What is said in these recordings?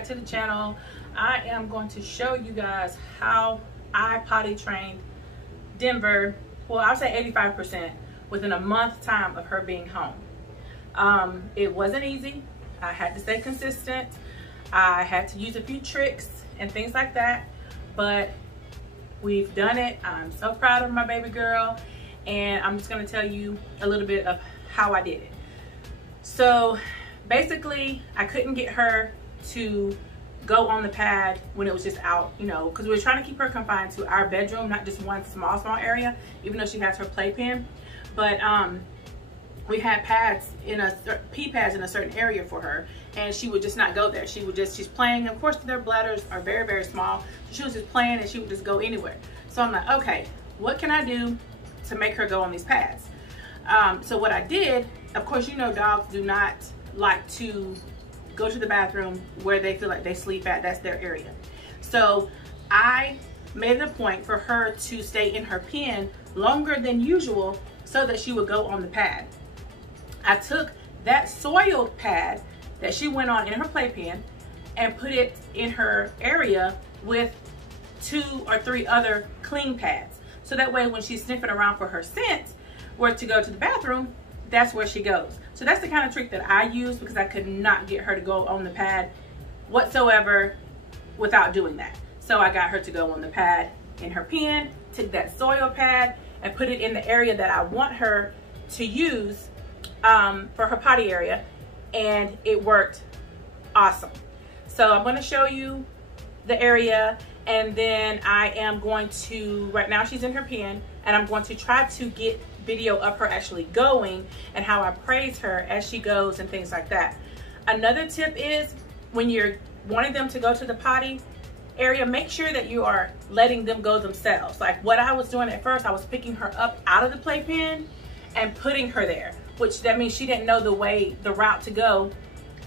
back to the channel. I am going to show you guys how I potty trained Denver, well, I'll say 85% within a month time of her being home. It wasn't easy. I had to stay consistent. I had to use a few tricks and things like that, but we've done it. I'm so proud of my baby girl, and I'm just going to tell you a little bit of how I did it. So basically, I couldn't get her to go on the pad when it was just out, you know, because we were trying to keep her confined to our bedroom, not just one small area, even though she has her playpen. But we had pads pee pads in a certain area for her, and she would just not go there. She would just, she's playing. Of course, their bladders are very, very small. So she was just playing and she would just go anywhere. So I'm like, okay, what can I do to make her go on these pads? So what I did, of course, you know, dogs do not like to go to the bathroom where they feel like they sleep at. That's their area. So I made it a point for her to stay in her pen longer than usual so that she would go on the pad. I took that soiled pad that she went on in her playpen and put it in her area with 2 or 3 other clean pads. So that way when she's sniffing around for her scent, where to go to the bathroom, that's where she goes. So that's the kind of trick that I use, because I could not get her to go on the pad whatsoever without doing that. So I got her to go on the pad in her pen, took that soil pad and put it in the area that I want her to use for her potty area, and it worked awesome. So I'm going to show you the area, and then I am going to, right now she's in her pen, and I'm going to try to get video of her actually going and how I praise her as she goes and things like that. Another tip is, when you're wanting them to go to the potty area, make sure that you are letting them go themselves. Like what I was doing at first, I was picking her up out of the playpen and putting her there, which that means she didn't know the route to go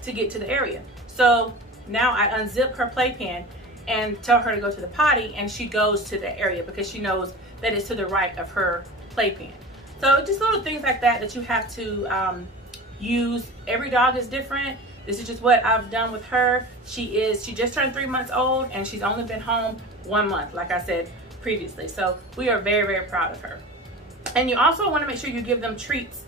to get to the area. So now I unzip her playpen and tell her to go to the potty, and she goes to the area because she knows that it's to the right of her playpen. So just little things like that that you have to use. Every dog is different. This is just what I've done with her. She just turned 3 months old, and she's only been home 1 month, like I said previously. So we are very, very proud of her. And you also want to make sure you give them treats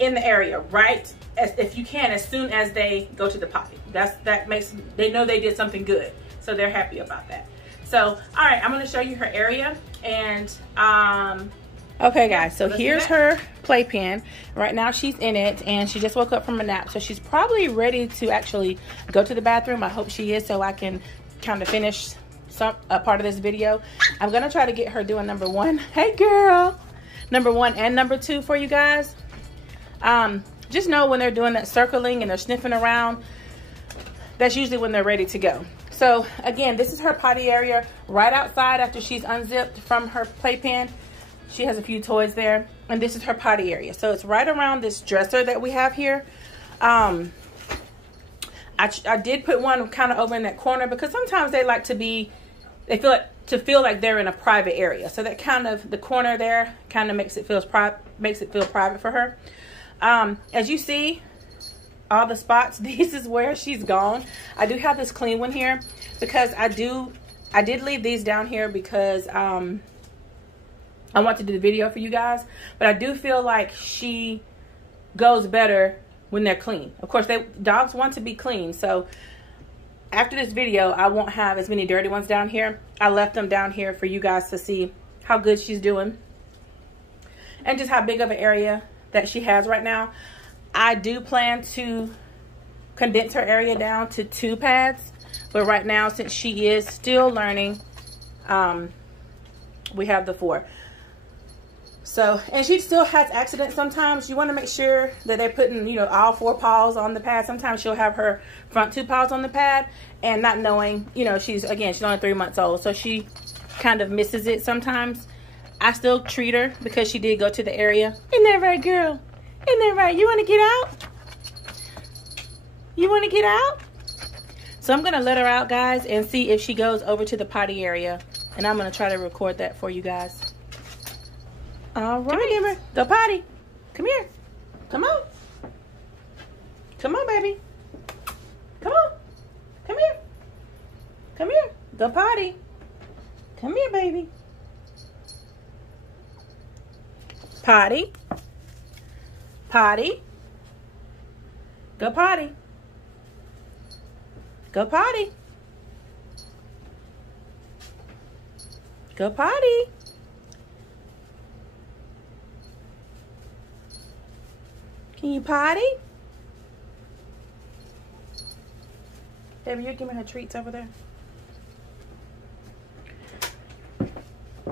in the area, right? If you can, as soon as they go to the potty. That makes, they know they did something good. So they're happy about that. So, all right, I'm going to show you her area. And, okay guys, so here's her playpen. Right now she's in it, and she just woke up from a nap. So she's probably ready to actually go to the bathroom. I hope she is, so I can kind of finish a part of this video. I'm going to try to get her doing number 1. Hey girl. Number 1 and number 2 for you guys. Just know when they're doing that circling and they're sniffing around, that's usually when they're ready to go. So again, this is her potty area right outside after she's unzipped from her playpen. She has a few toys there, and this is her potty area. So it's right around this dresser that we have here. I did put one kind of over in that corner because sometimes they like to be, they feel like they're in a private area. So that kind of, the corner there kind of makes it feel private for her. As you see, all the spots, this is where she's gone. I do have this clean one here because I did leave these down here because I want to do the video for you guys, but I do feel like she goes better when they're clean. Of course, dogs want to be clean. So after this video, I won't have as many dirty ones down here. I left them down here for you guys to see how good she's doing and just how big of an area that she has right now. I do plan to condense her area down to 2 pads, but right now, since she is still learning, we have the 4. So, and she still has accidents sometimes. You want to make sure that they're putting, you know, all 4 paws on the pad. Sometimes she'll have her front 2 paws on the pad and not knowing, you know, she's only 3 months old. So she kind of misses it sometimes. I still treat her because she did go to the area. Isn't that right, girl? Isn't that right? You want to get out? You want to get out? So I'm going to let her out, guys, and see if she goes over to the potty area. And I'm going to try to record that for you guys. All right. Come here, Denver. Go potty. Come here. Come on. Come on, baby. Come on. Come here. Come here. Go potty. Come here, baby. Potty. Potty. Go potty. Go potty. Go potty. Can you potty? Baby, you're giving her treats over there.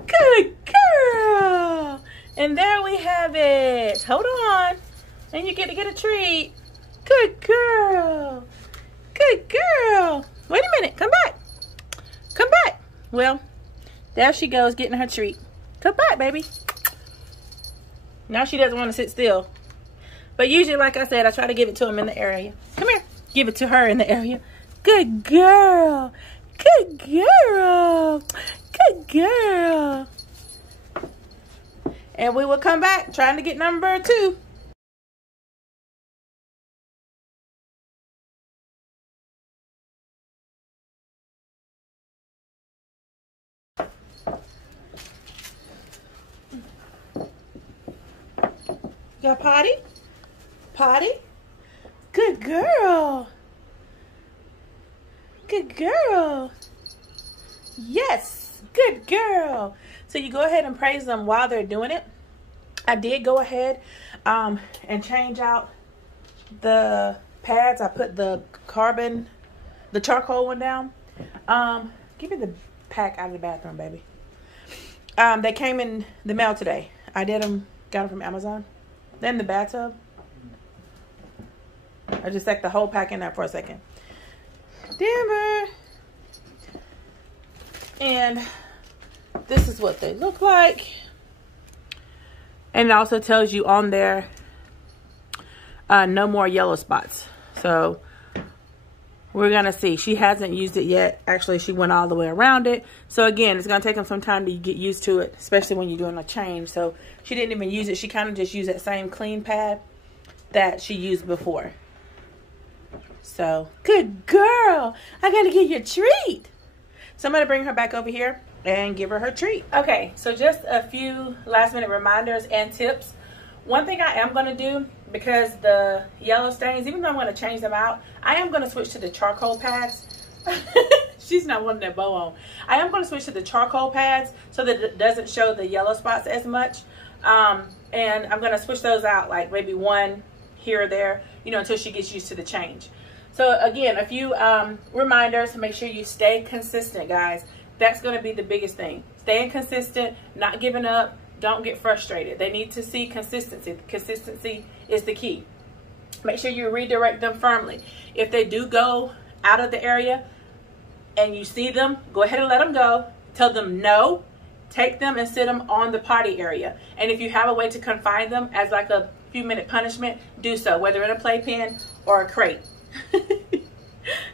Good girl. And there we have it. Hold on. And you get to get a treat. Good girl. Good girl. Wait a minute. Come back. Come back. Well, there she goes getting her treat. Come back, baby. Now she doesn't want to sit still. But usually, like I said, I try to give it to him in the area. Come here. Give it to her in the area. Good girl. Good girl. Good girl. And we will come back trying to get number 2. Got potty? Potty? Good girl. Good girl. Yes. Good girl. So you go ahead and praise them while they're doing it. I did go ahead and change out the pads. I put the charcoal one down. Give me the pack out of the bathroom, baby. They came in the mail today. I got them from Amazon. They're in the bathtub. I just stuck the whole pack in there for a second. Denver. And this is what they look like. And it also tells you on there, no more yellow spots. So we're going to see. She hasn't used it yet. Actually, she went all the way around it. So again, it's going to take them some time to get used to it, especially when you're doing a change. So she didn't even use it. She kind of just used that same clean pad that she used before. So, good girl. I got to give you a treat. So I'm going to bring her back over here and give her treat. Okay, so just a few last minute reminders and tips. One thing I am going to do, because the yellow stains, even though I'm going to change them out, I am going to switch to the charcoal pads. She's not wanting that bow on. I am going to switch to the charcoal pads so that it doesn't show the yellow spots as much. And I'm going to switch those out, like maybe one here or there, you know, until she gets used to the change. So again, a few reminders. Make sure you stay consistent, guys. That's going to be the biggest thing. Staying consistent, not giving up. Don't get frustrated. They need to see consistency. Consistency is the key. Make sure you redirect them firmly. If they do go out of the area and you see them, go ahead and let them go. Tell them no. Take them and sit them on the potty area. And if you have a way to confine them as like a few-minute punishment, do so, whether in a playpen or a crate.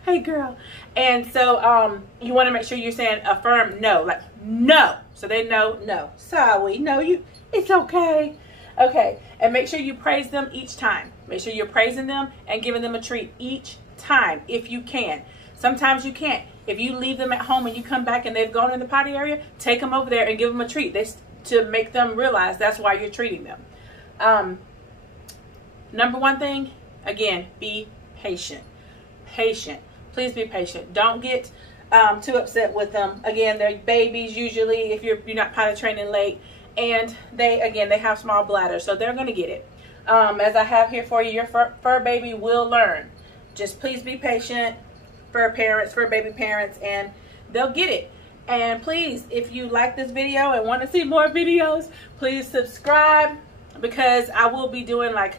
Hey, girl. And so you want to make sure you're saying a firm no, like no. So they know no. Sorry, no, it's okay. Okay, and make sure you praise them each time. Make sure you're praising them and giving them a treat each time if you can. Sometimes you can't. If you leave them at home and you come back and they've gone in the potty area, take them over there and give them a treat to make them realize that's why you're treating them. Number one thing, again, be patient. Patient. Please be patient. Don't get too upset with them. Again, they're babies usually if you're not potty training late. And they have small bladders, so they're going to get it. As I have here for you, your fur baby will learn. Just please be patient, fur baby parents, and they'll get it. And please, if you like this video and want to see more videos, please subscribe, because I will be doing like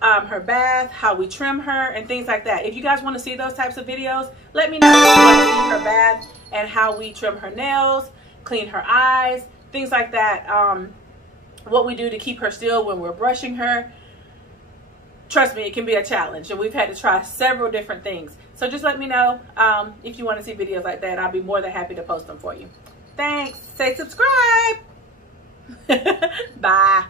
her bath, how we trim her, and things like that. If you guys want to see those types of videos, let me know if you want to see her bath and how we trim her nails, clean her eyes, things like that. What we do to keep her still when we're brushing her. Trust me, it can be a challenge, and we've had to try several different things. So just let me know if you want to see videos like that. I'll be more than happy to post them for you. Thanks. Say subscribe. Bye.